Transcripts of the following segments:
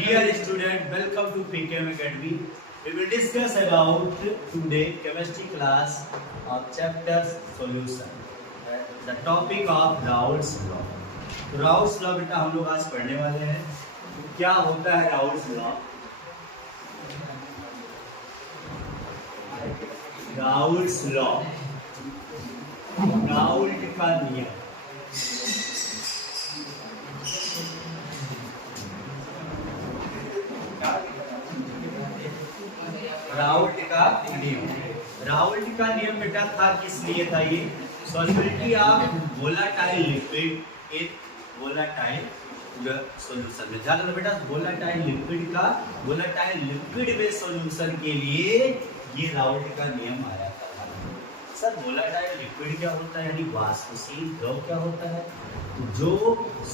Dear student, welcome to PKM Academy. We will discuss about today chemistry class of chapter solution. The topic of Raoult's law. तो Raoult's law बेटा हम लोग आज पढ़ने वाले हैं. तो क्या होता है Raoult's law? Raoult's law, Raoult का नियम. राउल्ट का नियम, राउल्ट का नियम बेटा था किस लिए था? ये solubility of volatile liquid in volatile solution में. ध्यान रखना बेटा, वोलेटाइल लिक्विड का वोलेटाइल लिक्विड में सॉल्यूशन के लिए ये राउल्ट का नियम आया था. सर वोलेटाइल लिक्विड क्या होता है, यानी वाष्पशील द्रव क्या होता है? जो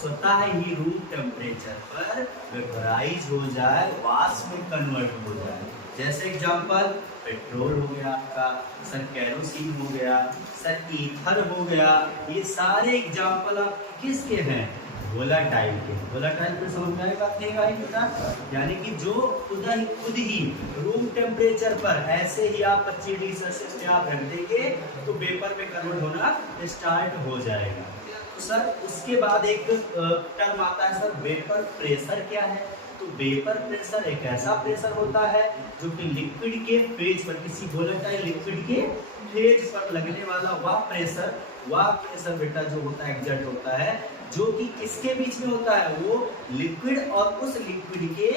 स्वतः ही रूम टेम्परेचर पर वेपराइज हो जाए, वाष्प में कन्वर्ट हो जाए. जैसे एग्जांपल पेट्रोल हो गया आपका, सर केरोसिन हो गया, सर ईथर हो गया. ये सारे एग्जांपल आप किसके हैं? वोलेटाइल के. वोलेटाइल पे समझ में आएगा बेटा, यानी कि जो खुद ही रूम टेम्परेचर पर ऐसे ही आप 25 डिग्री सेल्सियस पे आप रख देंगे तो वेपर में कन्वर्ट होना स्टार्ट हो जाएगा. तो सर उसके बाद एक टर्म आता है सर वेपर प्रेशर. क्या है? तो वेपर प्रेशर एक ऐसा प्रेशर होता है जो कि लिक्विड के फेज पर, किसी वोलेटाइल लिक्विड के फेज पर लगने वाला वह प्रेशर बेटा जो होता है एग्जर्ट होता है, जो कि किसके बीच में होता है? वो लिक्विड और उस लिक्विड के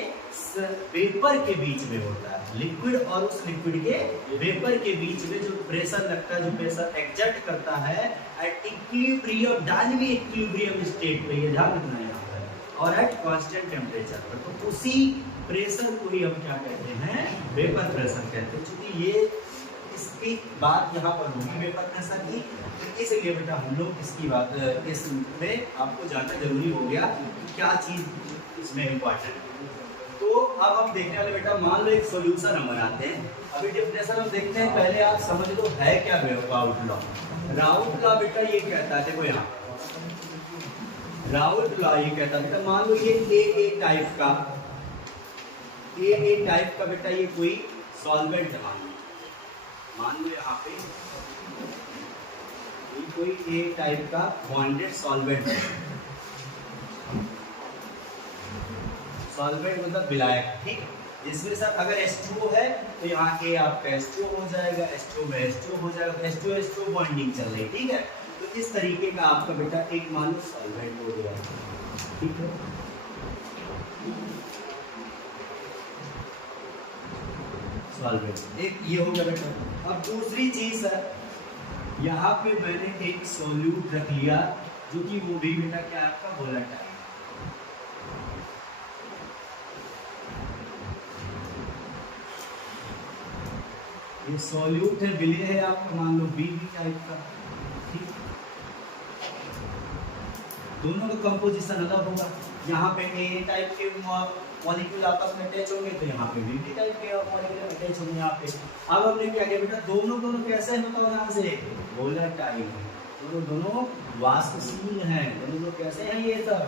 वेपर के बीच में होता है. लिक्विड और उस लिक्विड के वेपर के बीच में जो प्रेशर लगता है, जो प्रेशर एग्जर्ट करता है at equilibrium, dynamic equilibrium state पे, ये ध्यान रखना है यहाँ पर, और एट कांस्टेंट टेम्परेचर पर. तो उसी प्रेशर को ही हम क्या कहते हैं? वेपर प्रेशर कहते हैं. क्योंकि ये इसकी बात यहाँ पर होगी वेपर प्रेशर की, इसलिए बेटा हम लोग इसकी बात इसमें आपको जानना जरूरी हो गया कि क्या चीज इसमें इम्पोर्टेंट है. तो अब हम देखने वाले बेटा, मान लो एक सॉल्यूशन हम बनाते हैं. अभी डेफिनेशन हम देखते हैं, पहले आप समझ लो है क्या राउल्ट लॉ. राउल्ट लॉ बेटा ये कहता है, देखो यहाँ राउल्ट लॉ ये कहता है बेटा, मान लो ये ए टाइप का बेटा ये कोई सॉल्वेंट मान लो यहाँ पे कोई ए टाइप का बॉन्डेड सॉल्वेंट है. सॉल्वेंट मतलब विलायक, ठीक. इसमें सर अगर H2O है तो यहाँ ए आपका H2O हो जाएगा, H2O में H2O हो जाएगा, H2O बॉन्डिंग चल रही है, ठीक है. तो इस तरीके का आपका बेटा एक मान लो सॉल्वेंट हो गया, ठीक है. सॉल्वेंट एक ये हो गया बेटा. अब दूसरी चीज है, यहाँ पे मैंने एक सॉल्यूट रख लिया जो कि वो भी बेटा क्या आपका वोलेटाइल. ये सॉल्यूट है, विलय है आपका, मान लो बी टाइप का, ठीक. दोनों का कंपोजिशन अलग होगा. यहाँ पे ए टाइप के मॉलिक्यूल आपस में अटैच होंगे तो यहाँ पे बी टाइप के मॉलिक्यूल अटैच होंगे यहाँ पे. अब हमने क्या किया बेटा, दोनों कैसे होता है यहाँ से? वोलेटाइल. दोनों वाष्पशील हैं. दोनों कैसे हैं? ये सब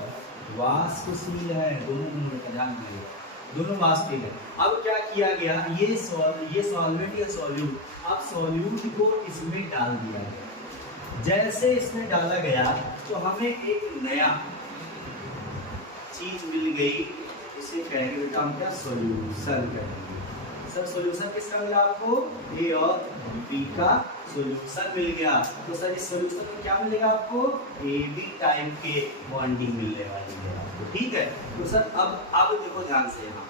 वाष्पशील है. दोनों का ध्यान दीजिए, दोनों वाष्पशील है. अब क्या किया गया, ये सॉल्वेंट या सॉल्यूट, अब सॉल्यूट को इसमें डाल दिया गया. जैसे इसमें डाला गया तो हमें एक नया चीज मिल गई, इसे कहेंगे बेटा हम क्या? सॉल्यूशन कहेंगे. सर सॉल्यूशन किसका मिला आपको? ए और बी का सॉल्यूशन मिल गया. तो सर इस सॉल्यूशन में क्या मिलेगा आपको? ए बी टाइप के बॉन्डिंग मिलने वाली है आपको, ठीक है. तो सर अब देखो ध्यान से, यहाँ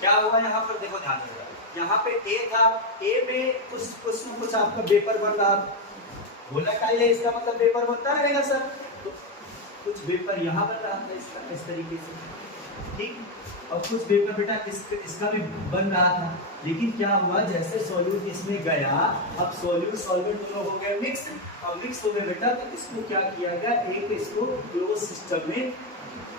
क्या हुआ, यहाँ पर देखो ध्यान से. यहाँ पे ए था, ए में कुछ आपका वेपर बन रहा, वोलेटाइल है, इसका मतलब वेपर बनता रहेगा सर. तो कुछ वेपर यहाँ बन रहा था इसका, इस तरीके से, ठीक. और कुछ वेपर बेटा इसका भी बन रहा था. लेकिन क्या हुआ, जैसे सॉल्यूट इसमें गया, अब सॉल्यूट सॉल्वेंट दोनों हो गए मिक्स, और मिक्स हो गए बेटा, तो इसको क्या किया गया, एक इसको क्लोज सिस्टम में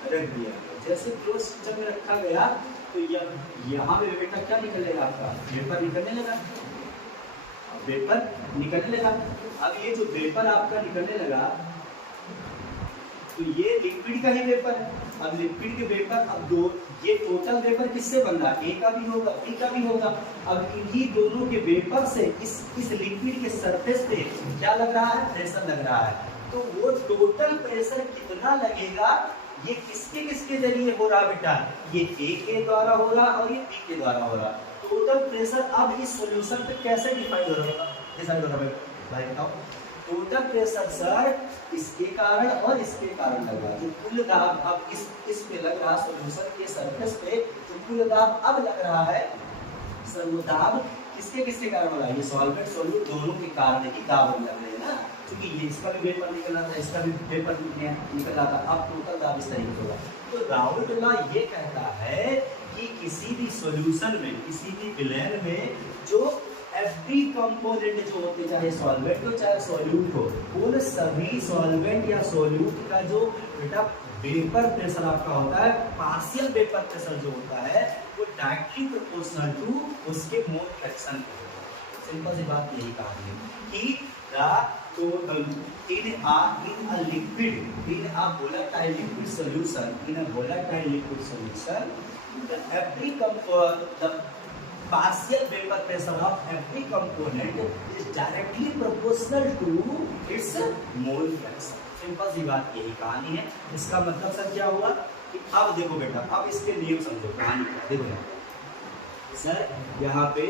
रख दिया गया. जैसे क्लोज सिस्टम में रखा गया तो यहाँ पे बेटा क्या निकलेगा आपका? वेपर निकलने लगा. वेपर निकलने लगा. अब ये जो वेपर आपका निकलने लगा, तो ये लिक्विड का ही वेपर है। अब लिक्विड के वेपर, अब दो ये टोटल वेपर किससे बन रहा है? ए का भी होगा, बी का भी होगा। अब इन्हीं दोनों के वेपर से इस लिक्विड के सरफेस पे क्या लग रहा है? प्रेशर लग रहा है। तो वो टोटल प्रेशर कितना लगेगा, ये किसके किसके जरिए हो रहा बेटा? ये ए के द्वारा हो रहा और ये बी के द्वारा हो रहा। टोटल प्रेशर अब इस सॉल्यूशन पे कैसे डिफाइन हो रहा है भाई बताओ? टोटल प्रेशर सर इसके कारण और इसके कारण लग रहा है। जो कुल दाब अब इस पे लग रहा सॉल्यूशन के सरफेस पे, जो कुल दाब अब लग रहा है सर, वो दाब किसके किसके कारण हो रहा है? ये सॉल्वेंट सोल्यूट दोनों के कारण ही दाब लग रहे हैं ना, क्योंकि ये इसका भी वेपर निकल रहा था, इसका भी वेपर निकल रहा था। अब टोटल दाब इस तरीके होगा। तो राउल्ट लॉ ये कहता है कि किसी भी सॉल्यूशन में, किसी भी विलयन में जो एवरी कंपोनेंट जो होते, चाहे सॉल्वेंट हो चाहे सोल्यूट हो, उन सभी सॉल्वेंट या सोल्यूट का जो बेटा वेपर प्रेशर आपका होता है, पार्शियल वेपर प्रेशर जो होता है, वो डायरेक्टली प्रोपोर्शनल टू उसके मोल फ्रैक्शन। सिंपल सी बात यही कहानी है कि total in a liquid, in a volatile liquid solution, the partial vapor pressure of every component is directly proportional to its mole fraction। Simple सी बात यही कहानी है। इसका मतलब सर क्या हुआ कि अब देखो बेटा, अब इसके नियम समझो, कहानी देखो सर। यहाँ पे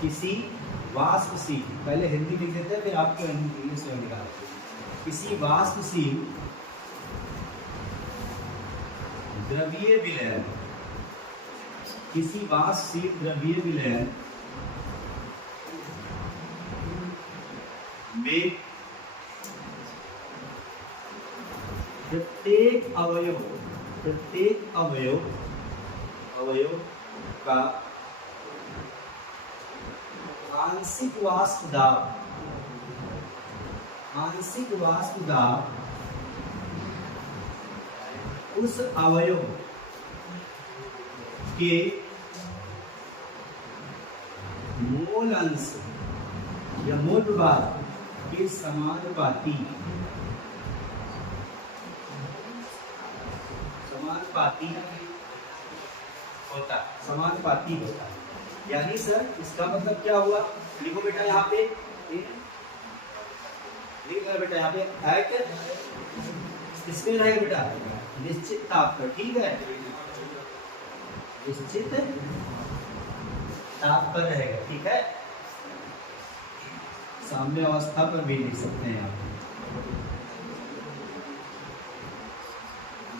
किसी वाष्पशील, पहले हिंदी लिख देते हैं फिर आपको इंग्लिश में निकालते हैं। किसी वाष्पशील द्रवीय विलयन, किसी वाष्पशील द्रवीय विलयन में प्रत्येक अवयव का आंशिक वाष्प दाब उस अवयव के मोल अंश या मोल प्रभाव के समानुपाती होता है। यानी सर इसका मतलब क्या हुआ? लिखो बेटा यहाँ पे, लिखो बेटा यहाँ पे एक इसमें रहेगा बेटा निश्चित ताप पर, ठीक है, निश्चित ताप पर रहेगा, ठीक है। साम्य अवस्था पर भी लिख सकते हैं आप,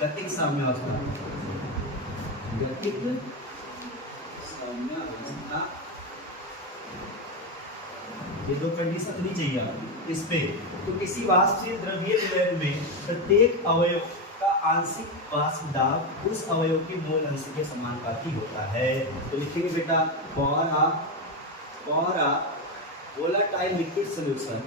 गतिक साम्य अवस्था, गतिक साम्य अवस्था, ये दो कंडीशन नहीं चाहिए आप इस पे। तो किसी वाष्पशील द्रवीय विलयन में प्रत्येक अवयव का आंशिक वाष्प दाब उस अवयव के मोल अंश के समानुपाती होता है। तो लिखेंगे बेटा for a volatile liquid solution,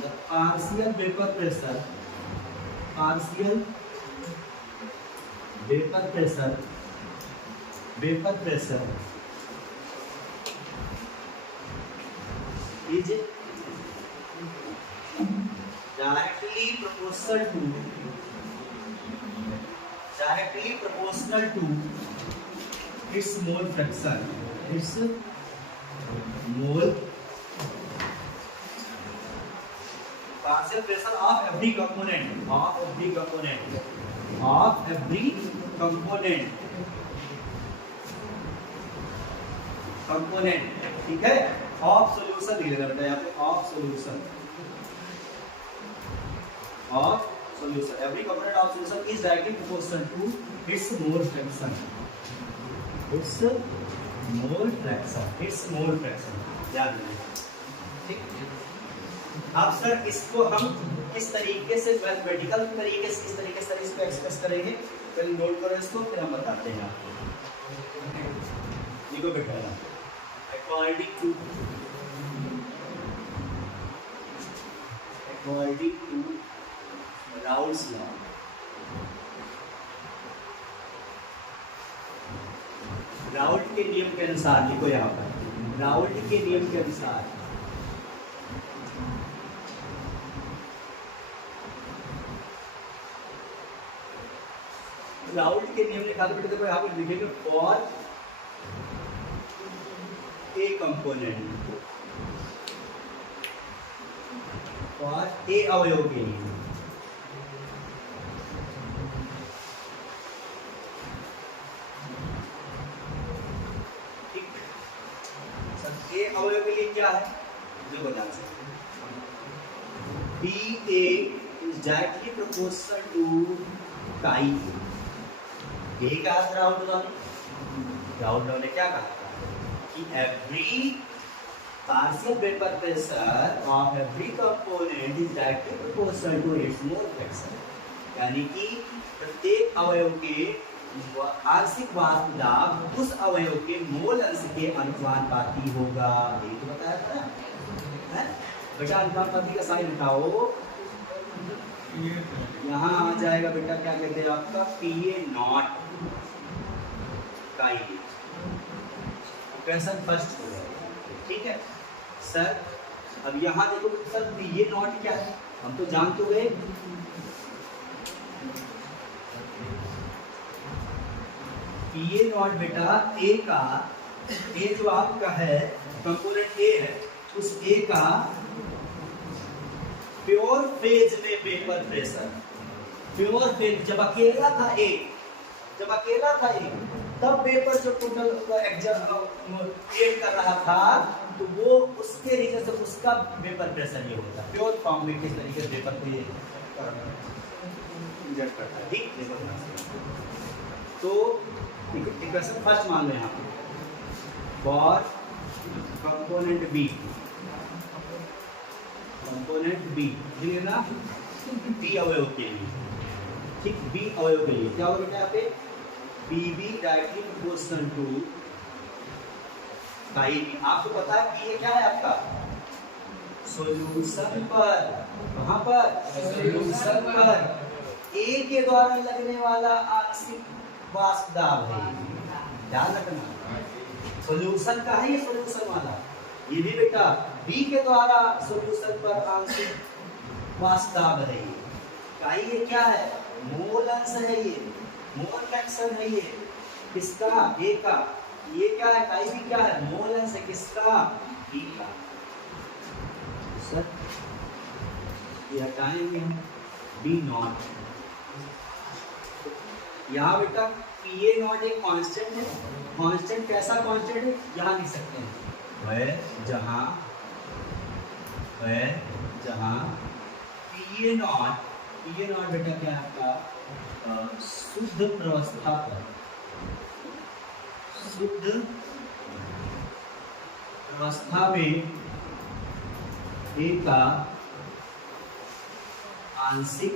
the partial vapor pressure is directly proportional to its mole fraction, partial pressure of every component, ठीक है। ऑफ सॉल्यूशन लिख लेना बेटा यहाँ पे, of solution, every component of solution is directly proportional to its mole fraction, याद रखिए, ठीक। अब सर इसको हम किस तरीके से मैथमेटिकल तरीके से किस तरीके से इसको एक्सप्रेस करेंगे, पहले नोट करो इसको, फिर हम बताते हैं आपको। देखो बेटा according to Raoult's law, Raoult के नियम के अनुसार लिखो यहाँ पर, राउल्ट के नियम के अनुसार राउल्ट के नियम लिखा तो बेटा देखो यहाँ पर लिखेंगे for a component, for a अवयव के लिए ए अवयव के लिए क्या है जो बता सकते D A is directly proportional to chi A का राउंड ने क्या कहा कि every partial vapour pressure of every component is directly proportional to its mole fraction, यानी कि प्रत्येक अवयव के आंशिक वाष्प दाब उस अवयव के मोल अंश के अनुपाती होगा। ये तो बताया था है बेटा, अनुपाती का साइन उठाओ, यहाँ आ जाएगा बेटा क्या कहते हैं आपका PA नॉट का क्वेश्चन फर्स्ट हो जाएगा, ठीक है सर। अब यहाँ देखो सर PA नॉट क्या है, हम तो जान तो गए PA नॉट बेटा ए का, ए जो आपका है कंपोनेंट ए है, उस ए का प्योर फेज में वेपर प्रेशर, प्योर फेज जब अकेला था ए, जब अकेला था ए तब वेपर जो टोटल क्रिएट कर रहा था तो वो उसके रीजन से उसका वेपर प्रेशर ये होता है। प्योर फॉर्म में किस तरीके से वेपर को ये इंजेक्ट करता है, ठीक। तो इक्वेशन फर्स्ट मान लो यहाँ पे for component B, component B ठीक ना, बी अवयव के लिए, ठीक बी अवयव के लिए क्या होगा बेटा यहाँ पे BB डायरेक्टली प्रोपोर्शनल टू काई। आपको पता है कि ये क्या है आपका सॉल्यूशन पर, कहां पर सॉल्यूशन पर ए के द्वारा लगने वाला आंशिक वाष्प दाब है, ध्यान रखना सॉल्यूशन का है ये सॉल्यूशन वाला, ये भी बेटा बी के द्वारा सॉल्यूशन पर आंशिक वाष्प दाब है। काई ये क्या है मोल अंश है, ये मोल फ्रैक्शन है, ये किसका ए का, ये क्या है काई भी क्या है मोल अंश है किसका बी का। सर ये हटाएंगे हम बी नॉट, यहाँ बेटा PA नॉट एक कांस्टेंट है, कांस्टेंट कैसा कांस्टेंट है यहाँ लिख सकते हैं वह जहाँ PA नॉट बेटा क्या है आपका शुद्ध प्रवस्था पर, शुद्ध प्रवस्था में ए का आंशिक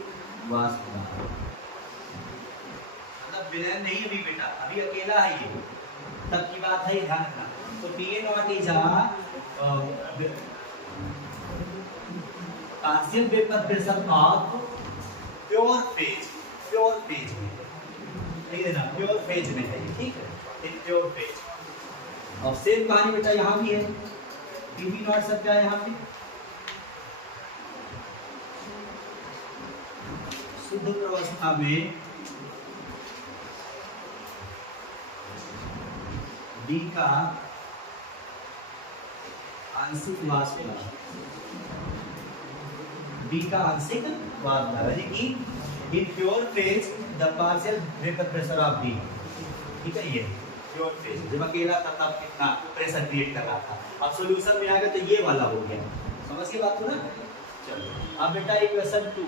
वाष्प दाब, मतलब विलयन नहीं अभी बेटा, अभी अकेला है ये, तब की बात है, ध्यान रखना। तो PA not is partial vapour pressure of pure phase, pure phase में ठीक है ना, प्योर फेज में है ठीक है, इन प्योर फेज। और सेम कहानी बेटा यहाँ भी है, PB नॉट सब क्या है यहाँ पे शुद्ध प्रवस्था में डी का आंशिक वाष्प दाब, डी का आंशिक वाष्प दाब, यानी कि in pure phase the partial vapour pressure of D, ठीक है ये प्योर फेज, जब अकेला था तब कितना प्रेशर क्रिएट कर रहा था, अब सॉल्यूशन में आ गया तो ये वाला हो गया, समझ के बात को ना। चलो अब बेटा इक्वेशन 2,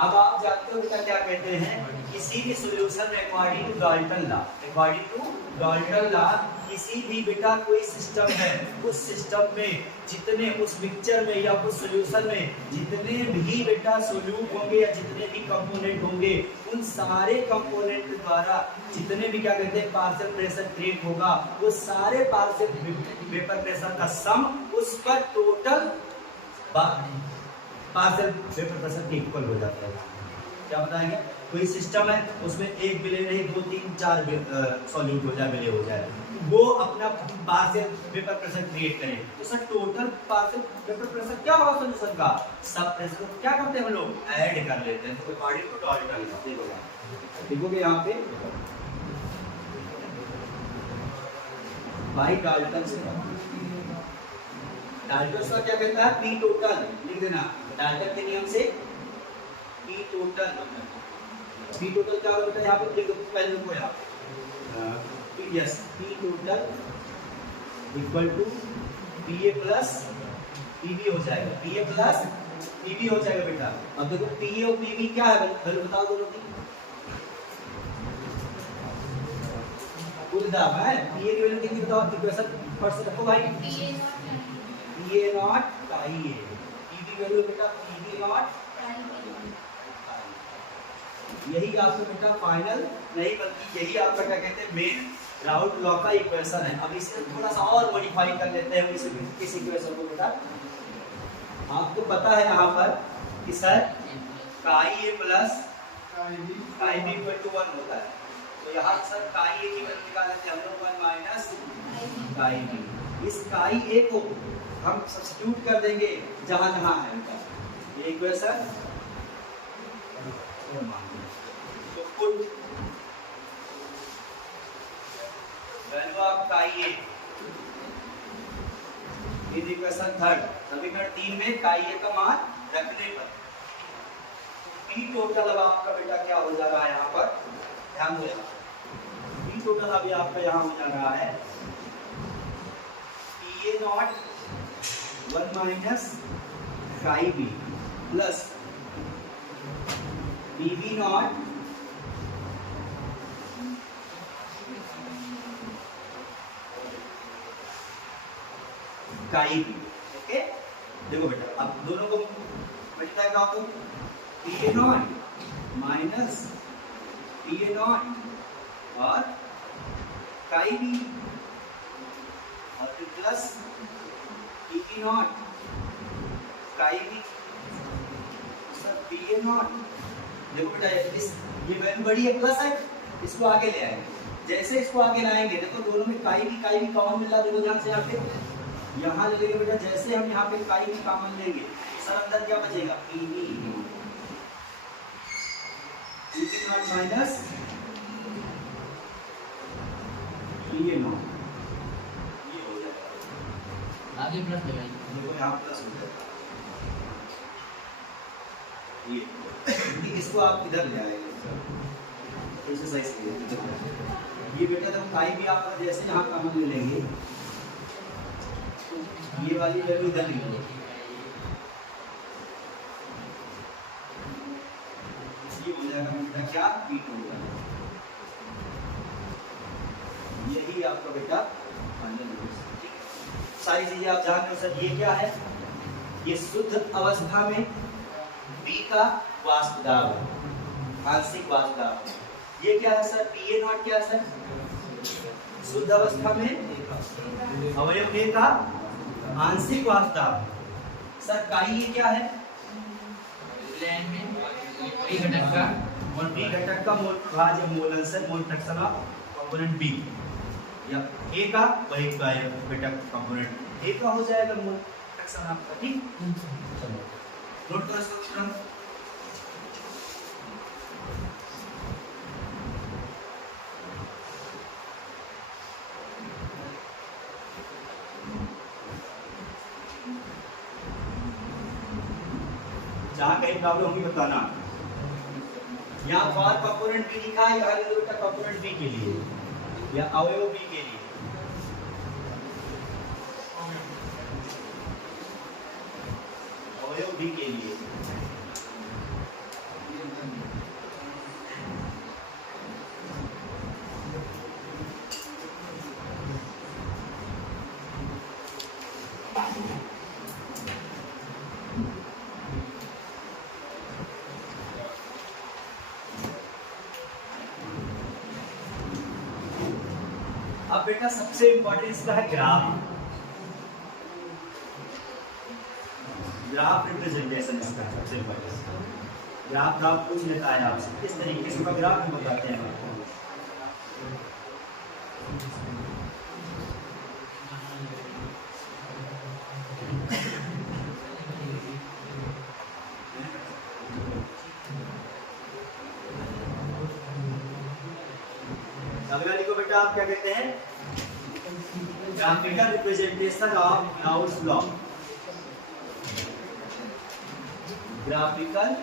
अब आप जानते हो बेटा क्या कहते हैं किसी भी सॉल्यूशन में according to Dalton law, according to Dalton law किसी भी बेटा कोई सिस्टम है, उस सिस्टम में जितने उस मिक्सचर में या उस सॉल्यूशन में जितने भी बेटा सोल्यूट होंगे या जितने भी कंपोनेंट होंगे, उन सारे कंपोनेंट द्वारा जितने भी क्या कहते हैं पार्शियल प्रेशर क्रिएट होगा, वो सारे पार्शियल वेपर प्रेशर का सम उसका टोटल पार्शियल वेपर प्रेशर के इक्वल हो जाता है। क्या बताएंगे कोई सिस्टम है उसमें एक बिले नहीं 2 3 4 सॉल्यूट हो जाए, बिले हो जाए, वो अपना पार्शियल वेपर प्रेशर क्रिएट करे, तो sir total partial vapour pressure क्या होगा सॉल्यूशन का, सब प्रेशर को क्या करते हैं हम लोग ऐड कर लेते हैं, तो अकॉर्डिंग टू डाल्टन देखोगे यहाँ पे बाई डाल्टन से, डाल्टन का क्या कहता है पी टोटल, लिख देना डाल्टन के नियम से पी टोटल, पी टोटल क्या होता है यहाँ पे लिख दो पहले को यहाँ yes P total equal to PA plus PB हो जाएगा, पीए प्लस पीबी हो जाएगा बेटा। अब देखो पीए और पीबी क्या है पहले बताओ दोनों की कुल दाब है, पीए की वैल्यू कितनी बताओ इक्वेशन फर्स्ट रखो भाई, पीए not chi A, PB value बेटा पीबी नॉट, यही आपको बेटा फाइनल नहीं बल्कि यही आपका क्या कहते हैं मेन राउट लॉ का इक्वेशन है। अब इसे थोड़ा सा और मॉडिफाई कर लेते हैं इस इक्वेशन को बेटा। आपको पता है यहाँ पर कि sir chi A plus chi B equal to 1 होता है, तो यहाँ सर काई ए की वैल्यू निकाल लेते हैं हम लोग 1 माइनस काई बी। इस काई ए को हम सब्स्टिट्यूट कर देंगे जहाँ जहाँ है बेटा ये इक्वेशन, तो कुल वैल्यू ऑफ काई ए इज इक्वेशन थर्ड, समीकरण 3 में काई ए का मान रखने पर पी टोटल अब आपका बेटा क्या हो जा रहा है यहाँ पर ध्यान दो, पी टोटल अभी आपका यहाँ हो जा रहा है पी ए नॉट 1 माइनस काई बी प्लस पीबी नॉट काई बी। ओके देखो बेटा अब दोनों को मल्टीप्लाई करो तो P A not minus P A not और काई बी और फिर प्लस पी बी नॉट काई बी सब पी ए नॉट। देखो बेटा ये वैल्यू बड़ी है प्लस है, इसको आगे ले आएंगे, जैसे इसको आगे लाएंगे देखो दोनों में काई भी कॉमन मिला, देखो ध्यान से यहाँ पे यहाँ ले लेंगे बेटा, जैसे हम यहाँ पे काई भी कॉमन लेंगे सर अंदर क्या बचेगा PB naught minus PA naught, ये हो जाएगा आगे प्लस लगाइए, देखो यहाँ प्लस हो जाएगा ये इसको आप इधर ले आएंगे एक्सरसाइज के लिए। ये बेटा जब काई भी आप जैसे यहाँ कॉमन ले लेंगे ये वाली वैल्यू इधर लिख लो, ये हो जाएगा बेटा क्या पी टोटल, यही आपका बेटा फाइनल। सारी चीजें आप जान रहे हो सर, ये क्या है ये शुद्ध अवस्था में बी का वाष्प दाब है, आंशिक वाष्प दाब है। ये क्या है सर पी ए नॉट क्या है सर शुद्ध अवस्था में अवयव ए का आंशिक वाष्प दाब। सर काई ये क्या है बी घटक का बी घटक का मोल भाज्य मोल अंश mole fraction of component B, या ए का वही घटक कंपोनेंट ए का हो जाएगा मोल फ्रैक्शन आपका, ठीक। चलो नोट करो इसको। जहाँ कहीं प्रॉब्लम होगी बताना। यहाँ फॉर कंपोनेंट बी लिखा है, यहाँ लिखो बेटा कंपोनेंट बी के लिए या अवयव बी के लिए, अवयव बी के लिए अब बेटा सबसे इंपॉर्टेंट इसका है ग्राफ, ग्राफ रिप्रेजेंटेशन इसका सबसे इंपॉर्टेंट। ग्राफ ग्राफ पूछ लेता है आपसे, किस तरीके से ग्राफ में बताते हैं आपको। अगला को बेटा आप क्या कहते हैं, graphical representation of Raoult's law. Graphical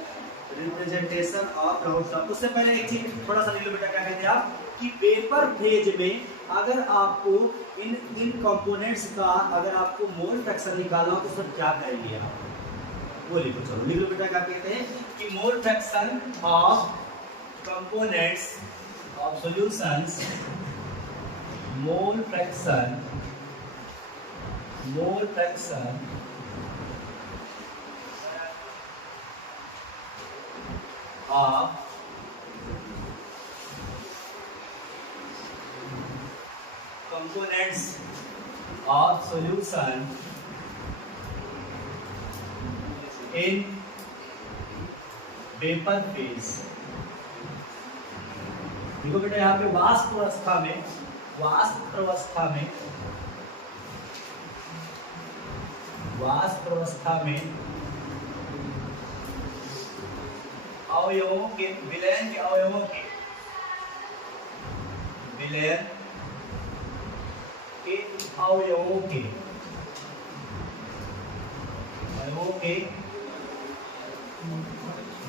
representation of Raoult's law. उससे पहले एक चीज थोड़ा सा लिख लो बेटा, क्या कहते हैं आप कि पेपर पेज में अगर आपको इन कंपोनेंट्स का अगर आपको मोल फ्रैक्शन निकालना हो तो सर क्या करेंगे आप, वो लिखो। चलो लिख लो बेटा, क्या कहते हैं कि मोल fraction of components of solutions, mole fraction of components of solution in vapor phase। देखो बेटा यहाँ पे वाष्प अवस्था में अवयवों के विलयन के अवयवों के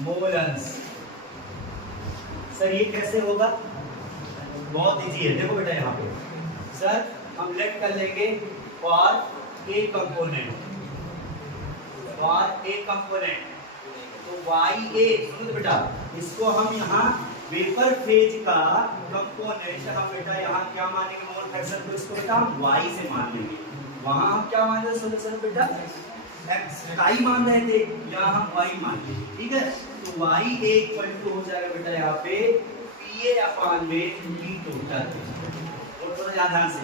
मोलंस। सर ये कैसे होगा, बहुत इजी है। देखो बेटा यहाँ पे सर हम लेट कर लेंगे फॉर ए कंपोनेंट, तो YA, सुनो बेटा इसको हम यहाँ वेपर फेज का कंपोनेंट हम बेटा यहाँ क्या मानेंगे, मोल फ्रैक्शन को इसको बेटा हम Y से मान लेंगे। वहाँ हम क्या मान रहे थे सर बेटा X मान रहे थे, यहाँ हम Y मान लेंगे, ठीक है। तो YA इक्वल टू हो जाएगा बेटा यहाँ पे PA अपान में P टोटल, और थोड़ा ध्यान से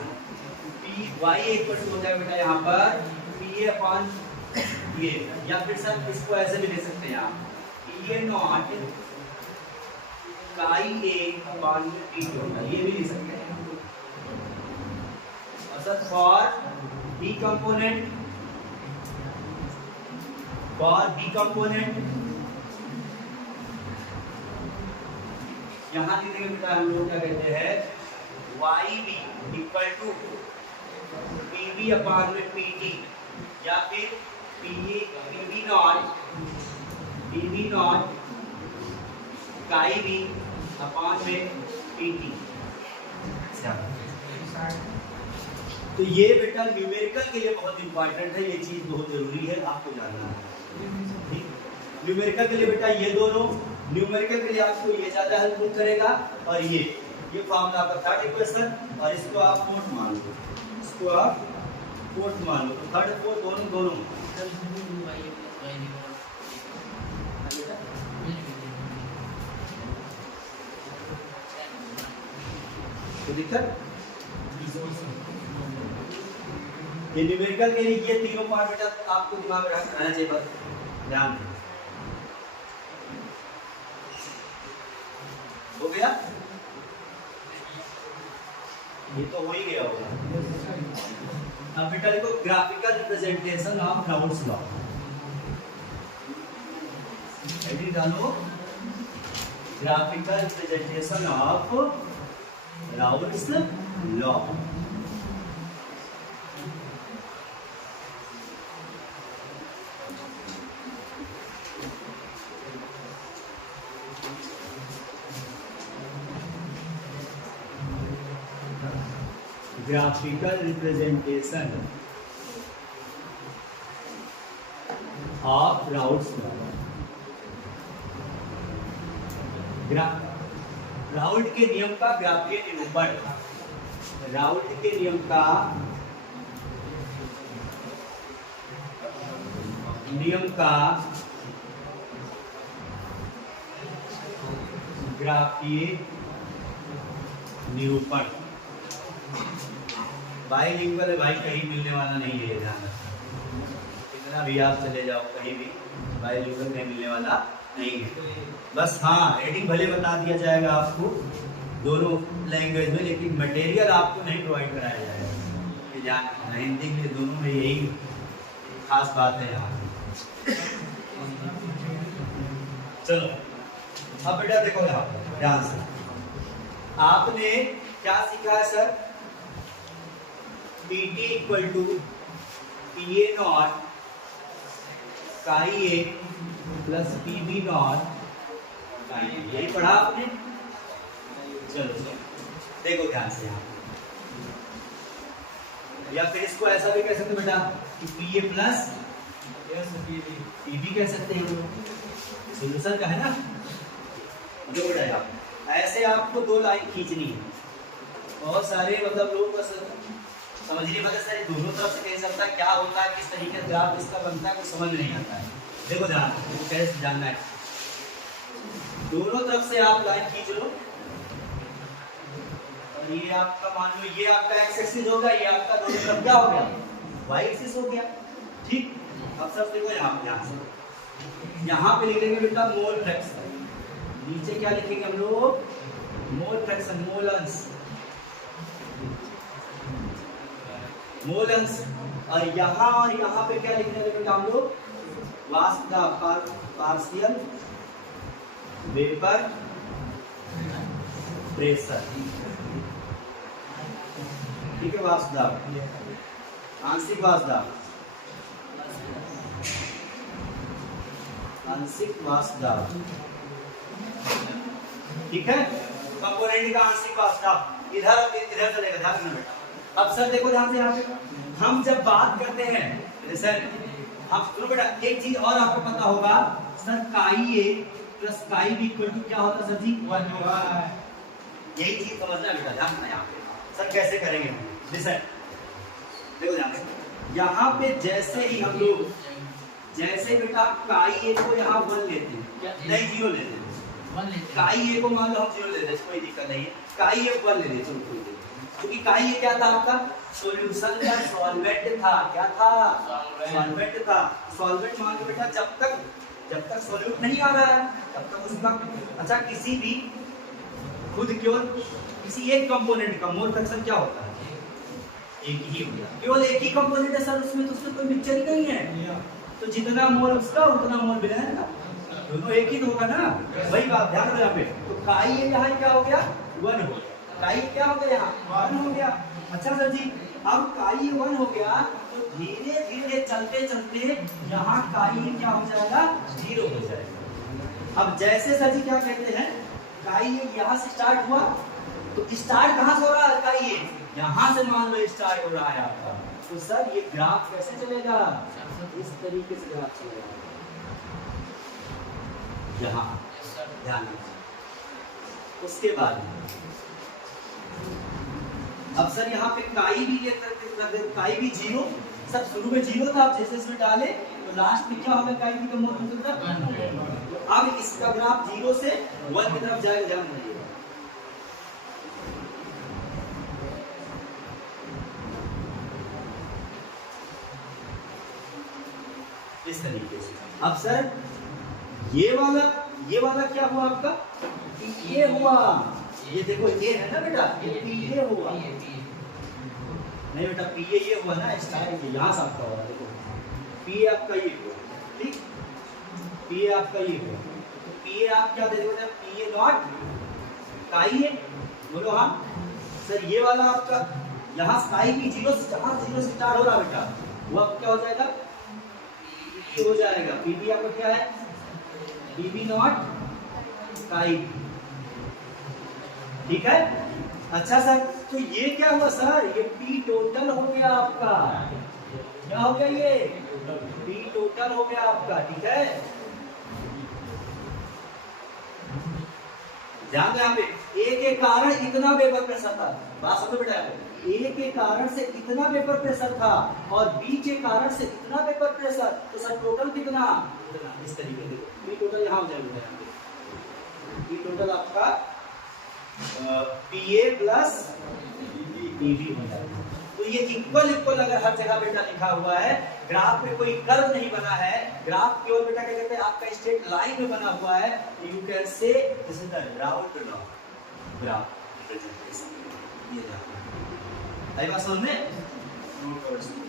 YA इक्वल टू हो जाएगा बेटा यहाँ पर PA अपान ये, या फिर सर इसको ऐसे भी ले सकते हैं आप PA नॉट काई A अपान में P टोटल, ये भी ले सकते हैं। और सर फॉर B कंपोनेंट यहाँ लिखेंगे बेटा हम लोग क्या कहते हैं YB इक्वल टू PB अपान में PT, या फिर PB नॉट काई B अपान में PT। तो ये बेटा न्यूमेरिकल के लिए बहुत इंपॉर्टेंट है, ये चीज बहुत जरूरी है आपको जानना है। न्यूमेरिकल के लिए बेटा ये दोनों, न्यूमेरिकल के लिए आपको ये ज्यादा हेल्पफुल करेगा, और ये फॉर्मूला आपका थर्ड इक्वेशन, और इसको आप फोर्थ मान लो, तो थर्ड फोर्थ दोनों तो दिक्कत। ये न्यूमेरिकल के लिए ये तीनों पार्ट बेटा आपको दिमाग में रखना चाहिए, बस ध्यान दें। हो गया, ये तो हो ही गया होगा। अब बेटा देखो graphical representation of Raoult's law, edit डालो graphical representation of Raoult's law. Graphical representation of Raoult's law. Raoult के नियम का ग्राफीय निरूपण, राउल्ट के नियम का ग्राफीय निरूपण। बाइलिंगुअल है भाई, कहीं मिलने वाला नहीं है, ये ध्यान रखना। कितना भी आप चले जाओ कहीं भी बाइलिंगुअल नहीं मिलने वाला नहीं है। बस हाँ, हेडिंग भले बता दिया जाएगा आपको दोनों लैंग्वेज में, लेकिन मटेरियल आपको नहीं प्रोवाइड कराया जाएगा। ये ध्यान रखना, हिंदी इंग्लिश दोनों में यही खास बात है यहाँ। चलो अब बेटा देखो यहाँ ध्यान से, आपने क्या सीखा है sir? PT equal to PA naught chi A plus PB not chi ए, यही पढ़ा आपने? चलो देखो ध्यान से यहाँ, या फिर इसको ऐसा भी कह सकते बेटा कि PA प्लस PB कह सकते हैं, सोल्यूशन का है ना। जो बेटा यार ऐसे आपको दो लाइन खींचनी है, बहुत सारे मतलब लोग बस समझने में सर दोनों तरफ से कह सकता है क्या होता है, किस तरीके से ग्राफ इसका बनता है, कुछ समझ नहीं आता है। देखो ध्यान, कैसे जानना है, दोनों तरफ से आप लाइन खींच लो, और ये आपका मान लो ये आपका एक्स एक्सिस होगा, ये आपका दोनों तरफ क्या हो गया, वाई एक्सिस हो गया, ठीक। अब सब देखो यहाँ पे लिख लेंगे बेटा मोल फ्रैक्शन, नीचे क्या लिखेंगे हम लोग, मोल फ्रैक्शन, मोल अंश, मोल अंश। और यहाँ पे क्या लिखने बेटा हम लोग, वाष्प पार्शियल वेपर प्रेशर, ठीक है, वाष्प दाब, आंशिक वाष्प दाब, आंशिक वाष्प दाब, ठीक है, कंपोनेंट का आंशिक वाष्प दाब इधर चलेगा, ध्यान रखना बेटा। अब सर देखो ध्यान से, यहाँ पे हम जब बात करते हैं सर, अब सुनो बेटा एक चीज और आपको पता होगा sir, chi A plus chi B equal to क्या होता है सर जी, 1 होगा। यही चीज समझना बेटा, ध्यान रखना यहाँ पे सर कैसे करेंगे हम सर। देखो ध्यान से, यहाँ पे जैसे ही हम लोग जैसे बेटा काई ए को यहाँ 1 लेते हैं, नहीं 0 लेते हैं, काई ए को मान लो हम 0 ले लेते हैं, कोई दिक्कत नहीं है, काई ए 1 ले लेते हैं, क्योंकि काई ये क्या था आपका, सॉल्यूशन का सॉल्वेंट था, क्या था, सॉल्वेंट था। सॉल्वेंट मान लो बेटा जब तक सॉल्यूट नहीं आ रहा है तब तक उसका, अच्छा किसी भी खुद किसी एक कंपोनेंट का मोल फ्रैक्शन क्या होता है, एक ही होता है, केवल एक ही कंपोनेंट है सर उसमें, तो उसमें कोई मिक्सचर ही नहीं है, तो जितना मोल उसका उतना मोल मिलेगा ना, दोनों एक ही तो होगा ना, वही बात ध्यान रखो यहाँ पे। तो काई ये यहाँ क्या हो गया, 1 हो गया, काई क्या हो गया, 1 हो गया। अच्छा सर जी, अब काई 1 हो गया तो धीरे धीरे चलते चलते यहाँ काई क्या हो जाएगा, 0 हो जाएगा। अब जैसे सर जी क्या कहते हैं, काई यहाँ से स्टार्ट हुआ, तो स्टार्ट कहाँ से हो रहा है, काई यहाँ से मान लो स्टार्ट हो रहा है आपका, तो सर ये ग्राफ कैसे चलेगा, इस तरीके से ग्राफ चलेगा, यहाँ ध्यान दीजिए। उसके बाद अब सर यहाँ पे काई भी काई भी 0, सब शुरू में 0 था, अब जैसे इसमें डाले तो लास्ट में क्या होगा, काई भी का मोल फ्रैक्शन, अब इसका ग्राफ 0 से 1 की तरफ जाएगा, ध्यान रखिएगा। इस तरीके से। अब सर ये वाला क्या हुआ आपका, ये हुआ, ये देखो ये है ना बेटा, ये PA हुआ, नहीं बेटा PA ये हुआ ना, स्टार्ट यहाँ से आपका हुआ, देखो PA आपका ये हुआ, ठीक, PA आपका ये हुआ, तो PA आप क्या दे देते, PA नॉट काई है, बोलो हाँ सर, ये वाला आपका यहाँ काई भी 0 से स्टार्ट हो रहा बेटा, वो अब क्या हो जाएगा, PB हो जाएगा, PB आपका क्या है, PB नॉट काई, ठीक है। अच्छा सर, तो ये क्या हुआ सर, ये P टोटल हो गया आपका, क्या हो गया, ये P टोटल हो गया आपका, ठीक है। ध्यान दो यहाँ पे, A के कारण इतना वेपर प्रेशर था, बात समझो बेटा, A के कारण से इतना वेपर प्रेशर था और B के कारण से इतना वेपर प्रेशर, तो सर टोटल कितना, इस तरीके से P टोटल यहाँ हो जाएगा, P टोटल आपका PA प्लस PB हो जाएगा। तो ये इक्वल इक्वल अगर हर जगह बेटा लिखा हुआ है, ग्राफ में कोई कर्व नहीं बना है, ग्राफ केवल बेटा क्या कहते हैं आपका स्ट्रेट लाइन में बना हुआ है, you can say this is the round law graph representation. ये आई बात समझ में? नोट करो इसको।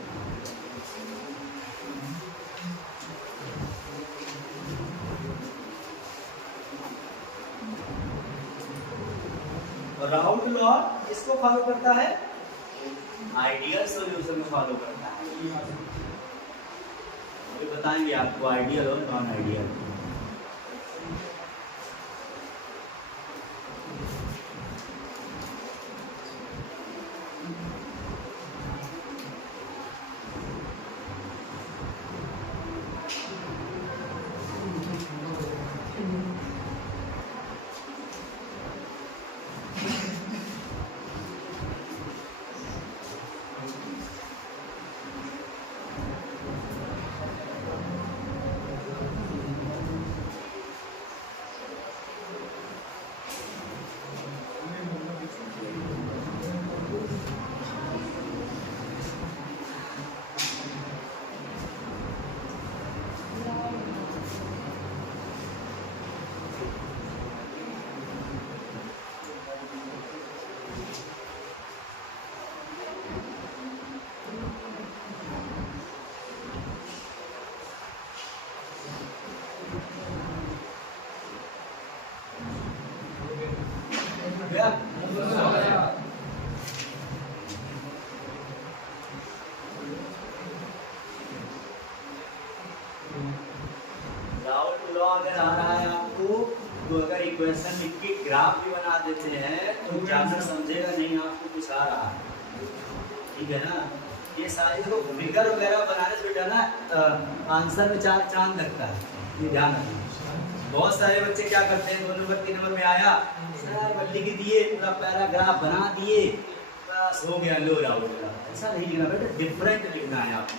राउंड लॉ किसको फॉलो करता है? आइडियल सॉल्यूशन को फॉलो करता है। अभी बताएंगे आपको आइडियल और नॉन आइडियल। राउंड लॉ अगर आ रहा है आपको, तो अगर इक्वेशन लिख के ग्राफ भी बना देते हैं तो ज़्यादा समझेगा नहीं आपको कुछ आ रहा है, ठीक है ना। ये सारी देखो फिगर वगैरह बनाने से बेटा ना आंसर में 4 चांद लगता है, ये ध्यान रखना। बहुत सारे बच्चे क्या करते हैं 2 नंबर 3 नंबर में आया सर लिख दिए, पूरा पैराग्राफ बना दिए, बस हो गया लो राउंड। ऐसा नहीं लिखना बेटा, डिफरेंट लिखना है आपको।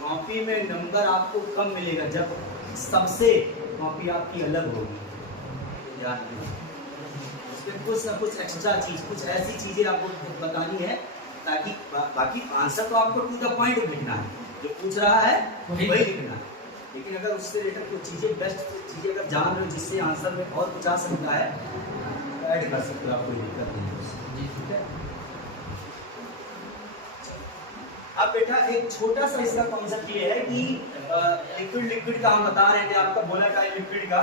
कॉपी में नंबर आपको कम मिलेगा जब सबसे कॉपी आपकी अलग होगी, ध्यान रखना। उसमें कुछ ना कुछ एक्स्ट्रा चीज, कुछ ऐसी चीजें आपको बतानी है ताकि बाकी आंसर तो आपको टू द पॉइंट लिखना है, जो पूछ रहा है वही लिखना है। लेकिन अगर उससे रिलेटेड कुछ चीजें, बेस्ट चीजें अगर जान रहे हो जिससे आंसर में और कुछ आ सकता है, ऐड कर सकते हो आप, कोई दिक्कत नहीं। ठीक है। अब बेटा एक छोटा सा इसका कॉन्सेप्ट ये है कि लिक्विड का हम बता रहे थे आपका वोलेटाइल लिक्विड का,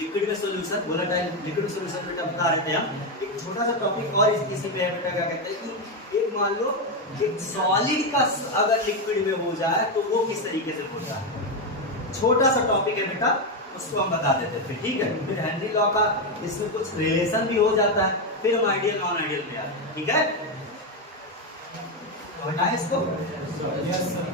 लिक्विड में सॉल्यूशन, वोलेटाइल लिक्विड में सॉल्यूशन बेटा बता रहे थे हम। एक छोटा सा टॉपिक और इसी पे है बेटा, क्या कहते हैं कि एक मान लो एक सॉलिड का अगर लिक्विड में हो जाए तो वो किस तरीके से होता है, छोटा सा टॉपिक है बेटा, उसको हम बता देते थे। ठीक है, फिर हेनरी लॉ का इसमें कुछ रिलेशन भी हो जाता है, फिर हम आइडियल नॉन आइडियल पे आते हैं। ठीक है, हटाएं इसको। Yes sir.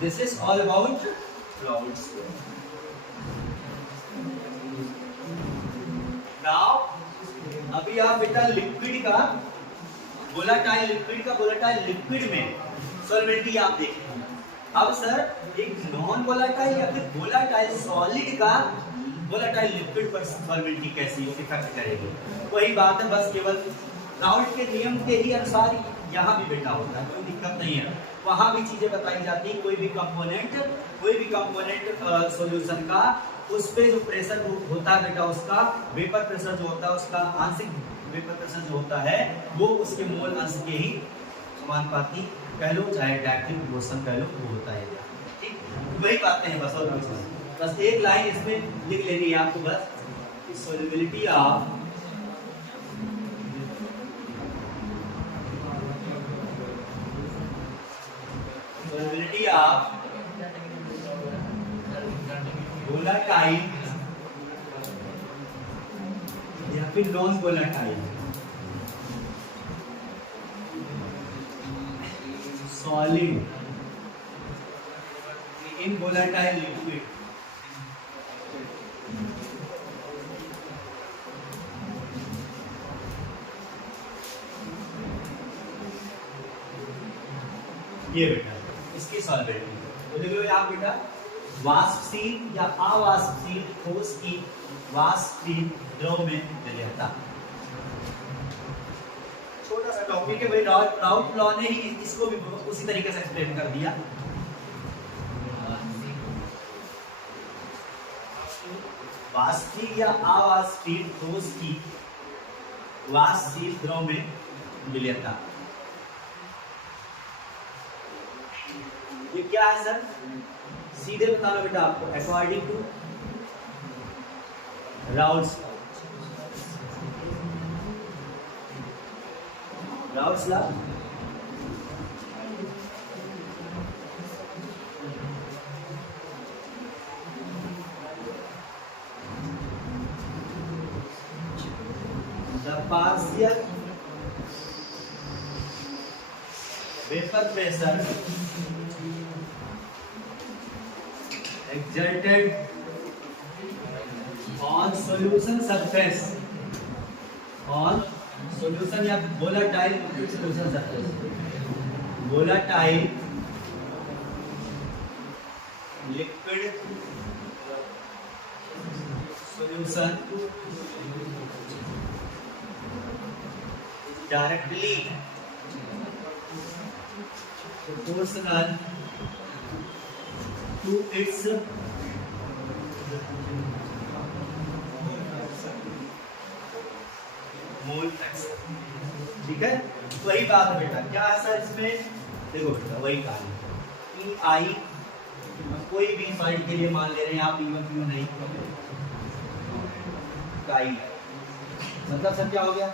This is all about clouds. Now अभी आप बेटा लिक्विड का, वोलेटाइल लिक्विड में सॉल्वेंटी आप देखेंगे। अब सर एक नॉन वोलेटाइल या फिर वोलेटाइल सॉलिड का वोलेटाइल लिक्विड पर सॉल्वेंटी कैसी इफेक्ट करेगी, वही बात है। बस केवल राउल्ट के नियम के ही अनुसार यहाँ भी बेटा होता है, कोई दिक्कत नहीं है। वहाँ भी चीजें बताई जाती है, कोई भी कंपोनेंट सॉल्यूशन का, उस पे जो प्रेशर होता है बेटा, उसका वेपर प्रेशर जो होता है, उसका आंशिक वेपर प्रेशर जो होता है, वो उसके मोल अंश के ही समानुपाती कह लो, चाहे डायरेक्ट मोशन कह लो, वो होता है। ठीक, वही बातें हैं बस, और कुछ नहीं। बस एक लाइन इसमें लिख लेनी है आपको, बस सॉल्युबिलिटी ऑफ वोलेटाइल या फिर non volatile solid in volatile liquid. ये बेटा इसकी सॉल्वेबिलिटी तो देख लो आप बेटा, वाष्पशील या अवाष्पशील ठोस की वाष्पशील द्रव में विलयता। छोटा सा टॉपिक है भाई, राउट लॉ ने ही इसको भी उसी तरीके से एक्सप्लेन कर दिया। वाष्पशील या अवाष्पशील ठोस की वाष्पशील द्रव में विलयता। ये क्या है सर? सीधे बताना बेटा आपको, according to Raoult's law the partial vapor pressure exerted on solution surface, on solution या volatile solution surface, volatile liquid solution directly proportional to its mole fraction. ठीक है, वही बात है बेटा। क्या है सर इसमें? देखो बेटा वही कहानी, ई आई कोई भी साइड के लिए मान ले रहे हैं आप, इवन क्यों नहीं काई, मतलब सर क्या हो गया?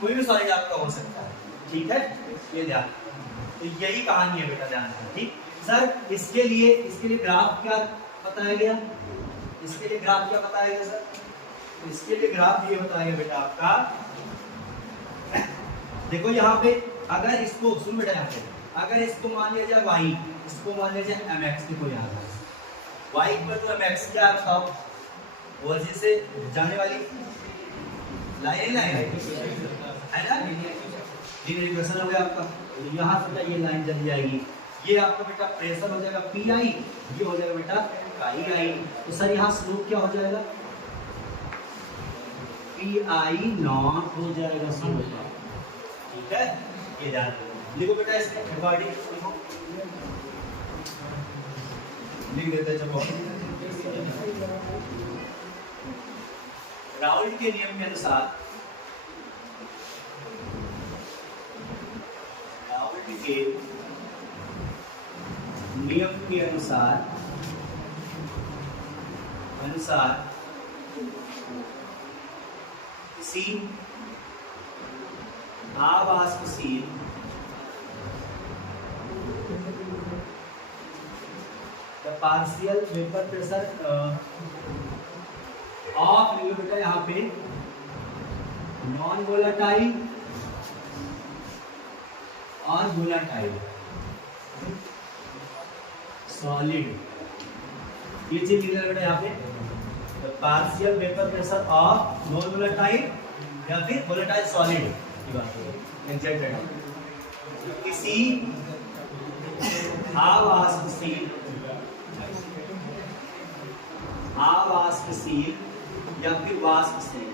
कोई भी सॉलिड आपका हो सकता है। ठीक है, ये ध्यान, तो यही कहानी है बेटा, ध्यान से। ठीक सर, इसके लिए ग्राफ क्या बताया गया? इसके लिए ग्राफ क्या बताया गया सर? इसके लिए ग्राफ ये बताया गया बेटा आपका, देखो यहाँ पे अगर इसको सुन बेटा, यहाँ पे अगर इसको मान लिया जाए y, इसको मान लिया जाए mx, देखो यहाँ पर y इक्वल टू mx, क्या बताओ? ओरिजिन से जाने वाली लाइन है ना, लीनियर इक्वेशन हो गया आपका। यहाँ से ये लाइन चली जाएगी, ये आपका बेटा प्रेशर हो जाएगा पी आई, ये हो जाएगा बेटा काई आई। तो सर यहाँ स्लोप क्या हो जाएगा? पी आई नॉट हो जाएगा स्लोप। ठीक है, ये ध्यान लिखो बेटा, इसके अकॉर्डिंग लिख देते हैं। चलो, राउल्ट के नियम के अनुसार, राउल्ट के नियम के अनुसार किसी अवाष्पशील पार्शियल वेपर प्रेशर ऑफ बेटा यहाँ पे नॉन वोलाटाइल और वोलाटाइल सॉलिड, ये चीज लिखना बेटा यहाँ पे, partial vapour pressure of non volatile या फिर वोलाटाइल सॉलिड की बात है। किसी अवाष्पशील या फिर वाष्पशील,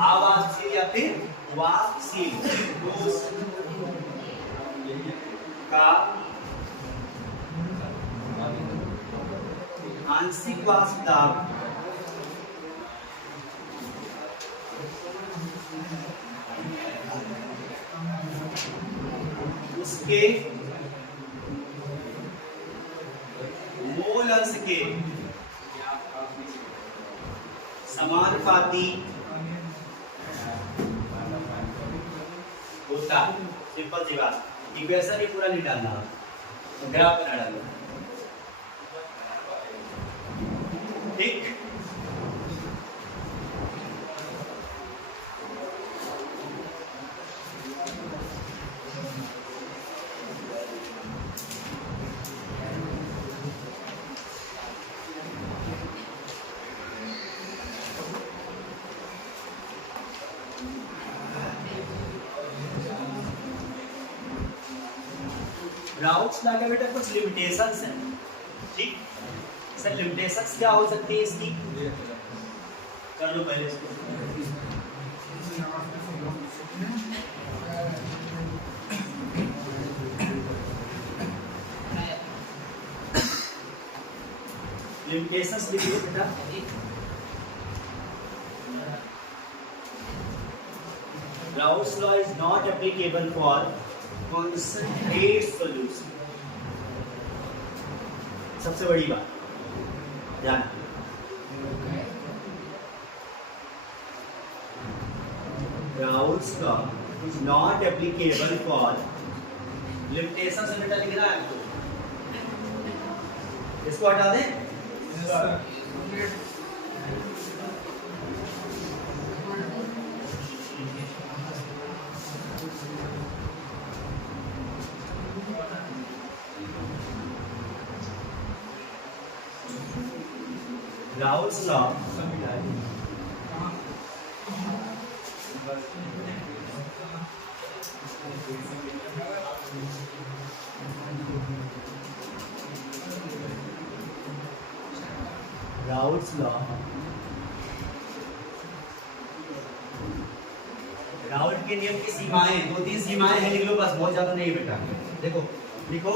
अवाष्पशील या फिर वाष्पशील का आंशिक वाष्प दाब उसके मोल अंश के समानुपाती होता है। सिंपल सी बात, इक्वेशन ये पूरा नहीं डालना, ग्राफ बना डालो। ठीक, राउल्स लॉ के बेटा कुछ लिमिटेशंस हैं, ठीक। सर लिमिटेशंस क्या हो सकती है इसकी, कर लो पहले इसको। लिमिटेशंस लिखिए बेटा। Raoult's law is not applicable for concentrate solution। सबसे बड़ी बात ध्यान, Raoult's law is not applicable for limitation से बेटा लिखना है आपको, इसको हटा दें। Raoult's law Raoult's law Raoult के नियम की सीमाएं, दो तीन सीमाएं हैं, लिख लो बस, बहुत ज्यादा नहीं बेटा। देखो लिखो,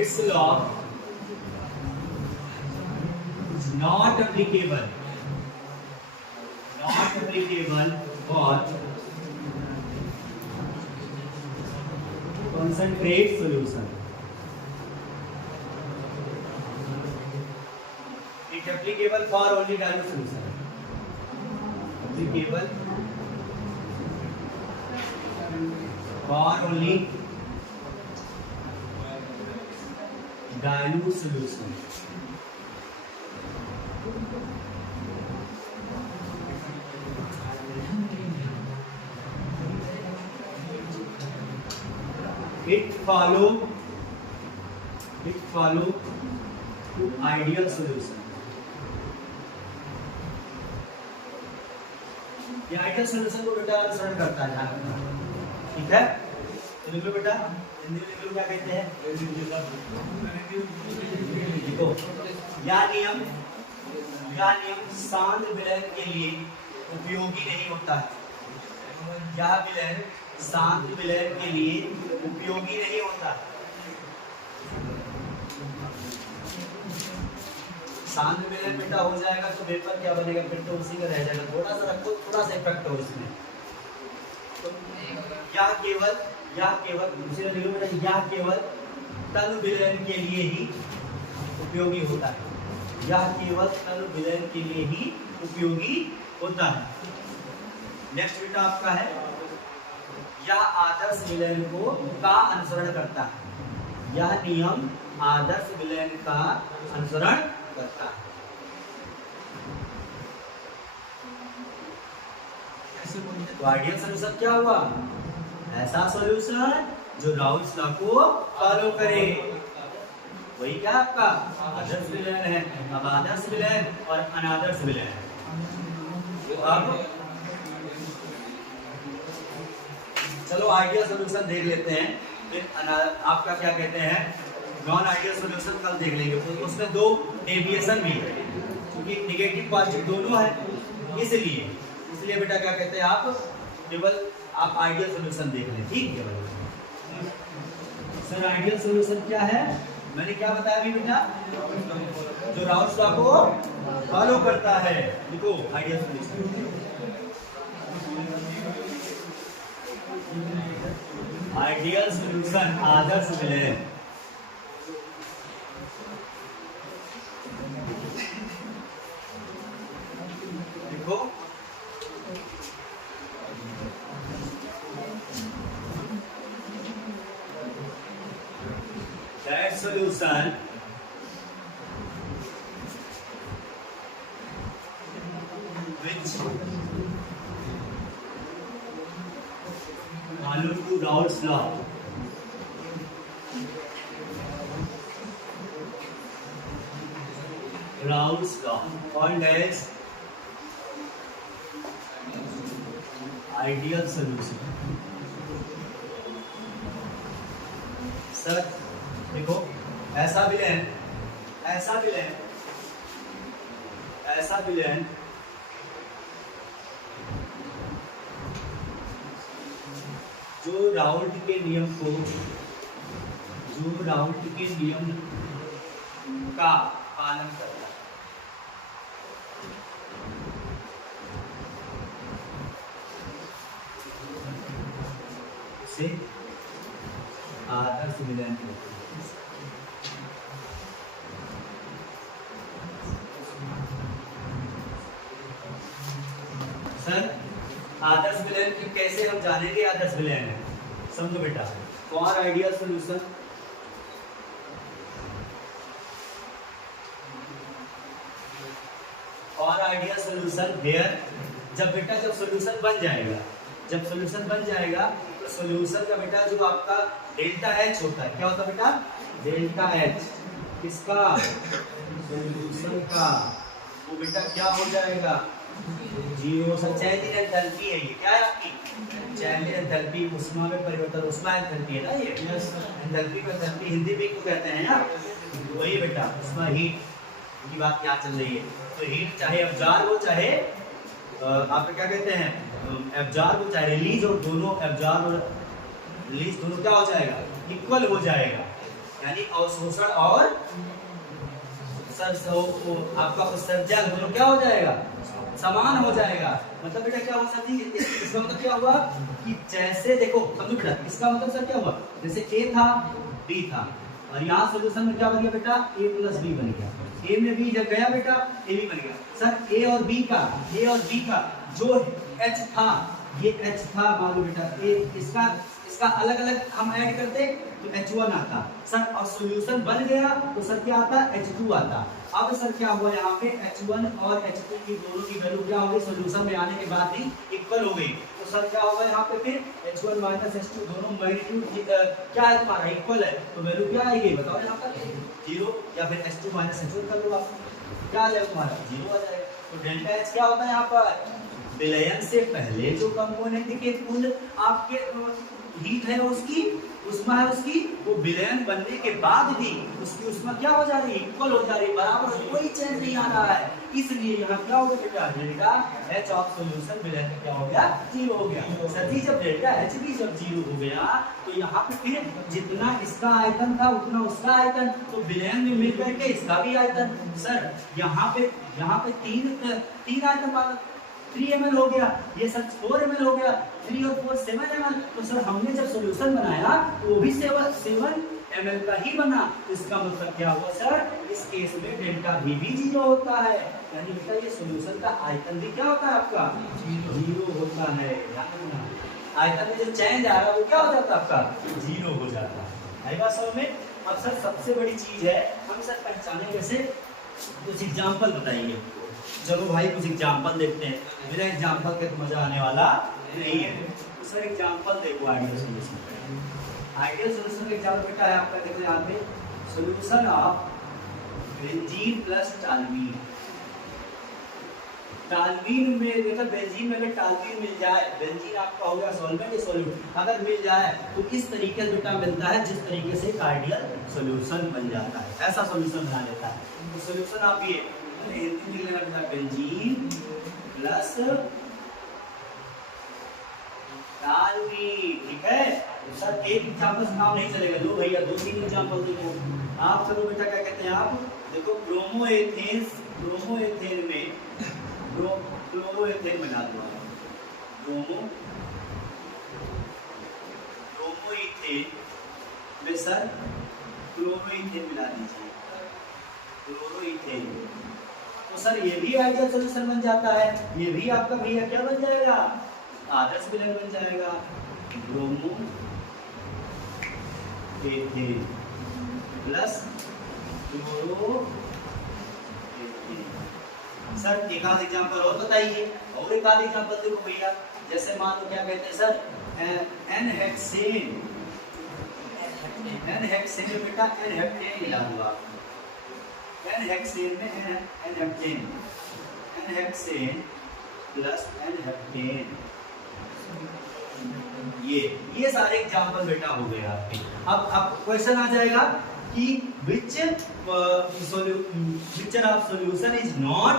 its law is not applicable for concentrate solution। It applicable for only dilute solution, applicable for only dilute solution। It follow to ideal solution। ये आइडियल सॉल्यूशन को बेटा अनुसरण करता है, ठीक है। तो लिख लो बेटा, हिंदी में लिख लो, क्या कहते हैं, देखो यह नियम शांत विलयन के लिए उपयोगी नहीं होता है। यह विलयन शांत विलयन के लिए उपयोगी नहीं होता। शांत विलयन बेटा हो जाएगा तो वेपर क्या बनेगा, फिर तो उसी का रह जाएगा। थोड़ा सा रखो, थोड़ा सा इफेक्ट हो इसमें। तो यह केवल तल विलयन के लिए ही उपयोगी होता है। यह केवल तल विलयन के लिए ही उपयोगी होता है। नेक्स्ट बेटा आपका है, यह आदर्श विलयन का अनुसरण करता है। यह नियम आदर्श विलयन का अनुसरण करता है। तो आइडियल सॉल्यूशन क्या हुआ, ऐसा सॉल्यूशन जो राउल्ट्स लॉ को फॉलो करे, वही क्या आपका आदर्श विलयन है। अब आदर्श विलयन और अनादर्श विलयन, अब चलो आइडियल सॉल्यूशन देख लेते हैं, फिर आपका क्या कहते हैं नॉन आइडियल सॉल्यूशन कल देख लेंगे। तो उसमें दो डेविएशन भी है, क्योंकि निगेटिव पॉजिटिव दोनों है, इसलिए बेटा क्या कहते हैं, आप केवल आप आइडियल सॉल्यूशन देख लें, ठीक है भाई। सर आइडियल सॉल्यूशन क्या है, मैंने क्या बताया अभी बेटा, जो राउल्ट्स लॉ को फॉलो करता है। देखो आइडियल सॉल्यूशन, आइडियल सॉल्यूशन आदर्श विलयन। देखो that solution which follow to Raoult's law called as ideal solution. Sir देखो, ऐसा विलेन, ऐसा विलेन, ऐसा विलेन जो राउल्ट के नियम को, जो राउल्ट के नियम का पालन करता है, उसे आदर्श विलेन कहते हैं। सर आदर्श विलेन कैसे हम जानेंगे आदर्श विलेन है? समझो बेटा, for ideal solution, for ideal solution where, जब बेटा जब सॉल्यूशन बन जाएगा, जब सॉल्यूशन बन जाएगा तो सॉल्यूशन का बेटा जो आपका डेल्टा एच होता है, क्या होता है बेटा? डेल्टा एच किसका? सॉल्यूशन का, वो बेटा क्या हो जाएगा? जीरो। सर चैलेंज एंथैल्पी है ये, क्या है आपकी? चैलेंज एंथैल्पी, ऊष्मा में परिवर्तन, ऊष्मा एंथैल्पी है ना ये। एंथैल्पी को एंथैल्पी हिंदी में क्यों कहते हैं यार? वही बेटा, ऊष्मा हीट की बात क्या चल रही है। तो हीट चाहे एब्जॉर्ब हो, चाहे आप क्या कहते हैं, एब्जॉर्ब हो चाहे रिलीज हो, दोनों एब्जॉर्ब और रिलीज दोनों क्या हो जाएगा? इक्वल हो जाएगा। यानी अवशोषण और आपका उत्सर्जन दोनों क्या हो जाएगा? समान हो जाएगा। मतलब बेटा क्या हुआ सर जी, इसका मतलब क्या हुआ कि जैसे देखो, समझो बेटा, इसका मतलब सर क्या हुआ, जैसे ए था बी था, और यहाँ सोल्यूशन में क्या बन गया बेटा? ए प्लस बी बन गया। ए में बी जब गया बेटा, ए बी बन गया। सर ए और बी का, ए और बी का जो एच था, ये एच था, मान लो बेटा ए, इसका अलग अलग हम ऐड करते तो H1 आता सर, और सॉल्यूशन बन गया तो सर क्या आता? H2 आता। अब सर क्या हुआ यहाँ पे, H1 और H2 की दोनों की वैल्यू क्या हो गई? सॉल्यूशन में आने के बाद ही इक्वल हो गई। तो सर क्या होगा यहाँ पे फिर? H1 माइनस H2 दोनों मैग्नीट्यूड क्या है तुम्हारा? इक्वल है। तो वैल्यू क्या आएगी बताओ यहाँ पर? 0, या फिर H2 माइनस H1 कर लो आप, क्या आ जाएगा तुम्हारा? 0 आ जाएगा। तो डेल्टा H क्या होता है यहाँ पर? विलयन से पहले जो कंपोनेंट के कुल आपके हीट है उसकी, उष्मा है उसकी, वो विलयन बनने के बाद भी उसकी उष्मा क्या हो जा रही है? इक्वल हो जा रही है, बराबर, कोई चेंज नहीं आ रहा है। इसलिए यहाँ क्या हो गया बेटा? डेल्टा एच ऑफ सॉल्यूशन विलयन में क्या हो गया? 0 हो गया। सर जी जब डेल्टा एच भी जब 0 हो गया तो यहाँ पे फिर जितना इसका आयतन था उतना उसका आयतन, तो विलयन में मिल करके इसका भी आयतन। सर यहाँ पे तीन आयतन 3 ml हो गया, ये सर 4 ml हो गया, 3 और 4 7 ml। तो सर हमने जब सॉल्यूशन बनाया तो वो भी 7 ml का ही बना। तो इसका मतलब क्या हुआ सर? इस केस में डेल्टा भी 0 होता है। यानी बेटा ये सॉल्यूशन का आयतन भी क्या होता है आपका? 0 होता है। आयतन में जो चेंज आ रहा है वो क्या हो जाता है आपका? 0 हो जाता है। आई बात समझ में? अब सर सबसे बड़ी चीज है, हम सर पहचाने कैसे? कुछ एग्जाम्पल बताइए। चलो भाई कुछ एग्जाम्पल देखते हैं, मेरा एग्जाम्पल के तो मजा आने वाला नहीं है। तो सर एग्जाम्पल देखो आइडियल सॉल्यूशन। आइडियल सॉल्यूशन का एग्जाम्पल बेटा है आपका, देखो यहाँ पे सॉल्यूशन ऑफ बेंजीन प्लस टालवीन। टालवीन में मतलब बेंजीन में अगर टालवीन मिल जाए, बेंजीन आपका हो गया सॉल्वेंट या सॉल्यूट, अगर मिल जाए तो इस तरीके से बेटा मिलता है जिस तरीके से एक आइडियल सॉल्यूशन बन जाता है, ऐसा सॉल्यूशन बना लेता है। तो सॉल्यूशन आप ये बेंजीन प्लस टालवीन, ठीक है। तो सर एक एग्जांपल से काम नहीं चलेगा, दो भैया 2-3 एग्जांपल देखो आप। चलो बेटा क्या कहते हैं आप, देखो ब्रोमोएथेन में क्लोरोएथेन बना दो, ब्रोमोएथेन में सर क्लोरोएथेन मिला दीजिए, क्लोरोएथेन। तो सर ये भी आइडियल सॉल्यूशन बन जाता है, ये भी आपका भैया क्या बन जाएगा? आदर्श विलयन बन जाएगा। ब्रोमोएथेन प्लस क्लोरोएथेन। सर एक आध एग्जांपल और बताइए, और एक आध एग्जांपल देखो भैया, जैसे मान लो क्या कहते हैं सर, एन-हेक्सेन में बेटा एन-हेप्टेन मिला हुआ, एन-हेक्सेन में एन-हेप्टेन प्लस एन-हेप्टेन ये सारे एग्जांपल बेटा हो गए आपके। अब क्वेश्चन आ जाएगा कि which of solution is not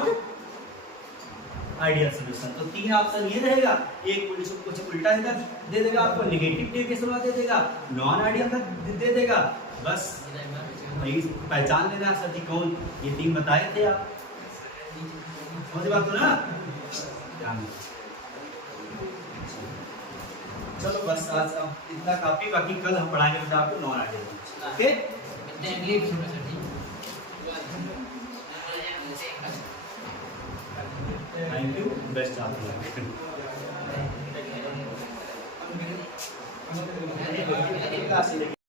ideal solution. तो तीन ऑप्शन ये रहेगा, एक कुछ उल्टा दे देगा आपको, नेगेटिव डेविएशन वाला दे देगा, नॉन आइडियल का दे देगा। बस वही पहचान लेना सर जी कौन, ये तीन बताए थे आप, समझ बात तो ना। चलो बस आज इतना काफी, बाकी कल हम पढ़ाएंगे बेटा आपको non ideal. Okay, thank you, best of luck.